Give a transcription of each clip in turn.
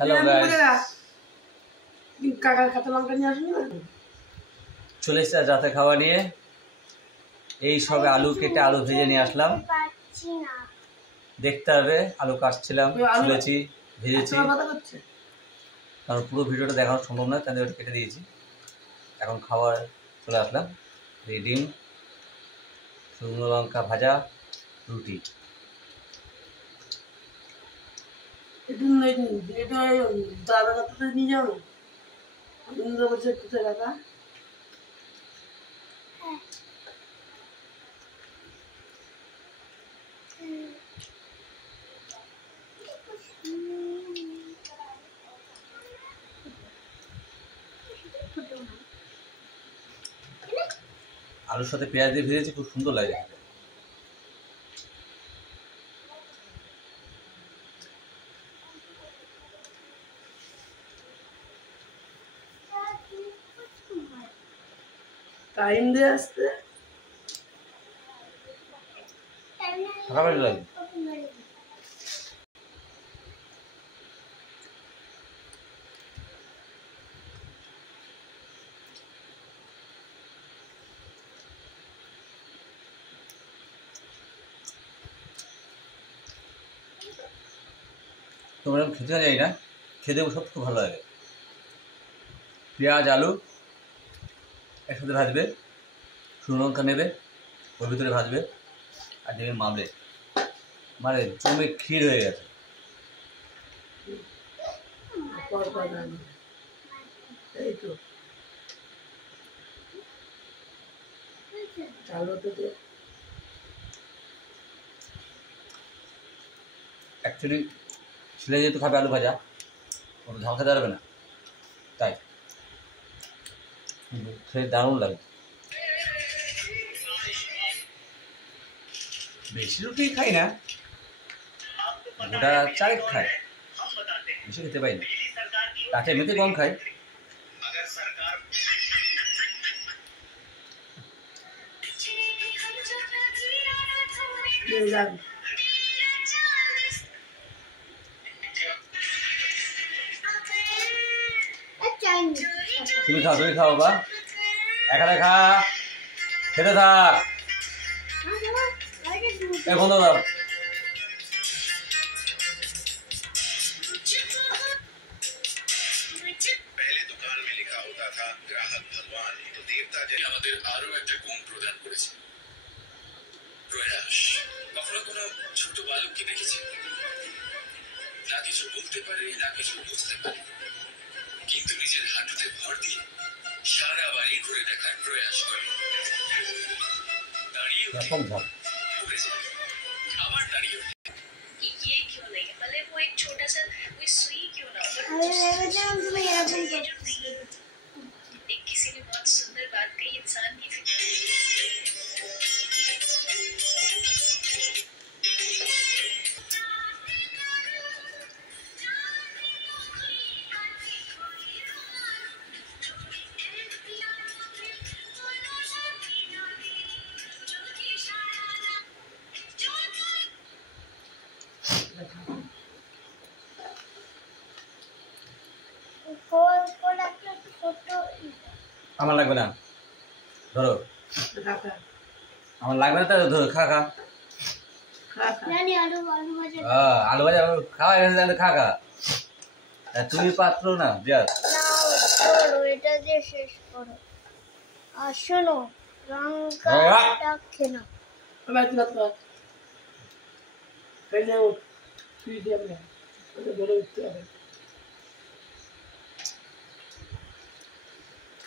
Hello guys, কাকার কাঁচা লঙ্কা নিয়ে আসবি না? চলে এসেছে রাতে খাওয়া নিয়ে। এই সবে আলু কেটে আলু ভেজে নিয়ে আসলাম। দেখতে হবে, আলু কাটছিলাম, ছুলেছি, ভেজেছি। কারণ পুরো ভিডিওটা দেখানো সম্ভব নয়, তাই ওটা কেটে দিয়েছি। এখন খাবার চলে আসলাম। এই ডিম, শুকনো লঙ্কা ভাজা, রুটি। দাদা কাছে নিয়ে যাবো, বলছে কোথায় দাদা? আলুর সাথে পেঁয়াজ দিয়ে ভেজেছি, খুব সুন্দর লাগে। টাইম দিয়ে আসতে লাগে। তোমরা খেতে যাই না, খেতে সব খুব ভালো লাগে। পেঁয়াজ আলু একসাথে ভাজবে, শুকনো লঙ্কা নেবে, ওর ভিতরে ভাজবে, আর ডিমের মামলে মানে জমে ক্ষীর হয়ে গেছে। অ্যাকচুয়ালি ছেলে যেহেতু খাবে আলু ভাজা, ওটা ঝাল খেতে পারবে না, তাই সে দারুণ লাগে। বেশি রুটি খাই না, গোটা চারেক খাই, বেশি খেতে পাই না। তাতে এমনিতে কম খাই। তুমি খাও, তুমি খাও বা একা খা, খেতে থাক। বন্ধ দাও। আমাদের আরো একটা গুণ প্রদান করেছে প্রয়াস। কখনো কোনো ছোট বালককে দেখেছি, না কিছু বলতে পারে না কিছু বুঝতে পারে, কিন্তু নিজের হাঁটুতে ভর দিয়ে সারা বাড়ি ঘুরে দেখার প্রয়াস করে। দাঁড়িয়ে পড়ে যায়, আবার দাঁড়িয়ে ये क्यों नहीं है, भले वो एक छोटा सा कोई सुई क्यों ना हो, एक किसी ने बहुत सुंदर बात कही, इंसान की फिक्र। আমার লাগবে না, ধরো। আমার লাগবে না, তাই ধরো। খা খা আলু ভাজা খাওয়া, খা খা। তুমি পাত্র না, এটা দিয়ে শেষ করো। আর শোনো, লঙ্কাটা খেয়ে নাও।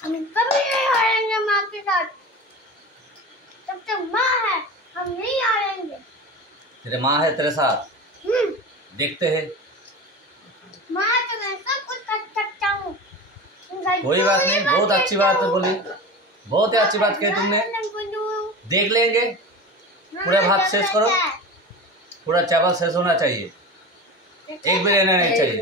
हम कभी नहीं हारेंगे माँ के साथ, जब तक माँ है हम नहीं हारेंगे। तेरे माँ है तेरे साथ, देखते हैं। माँ तो मैं सब कुछ कर सकता हूँ। कोई बात नहीं, बहुत अच्छी बात बोली, बहुत ही अच्छी बात कही तुमने। देख लेंगे। पूरा भात शेष करो, पूरा चावल शेष होना चाहिए, एक भी रहना नहीं चाहिए।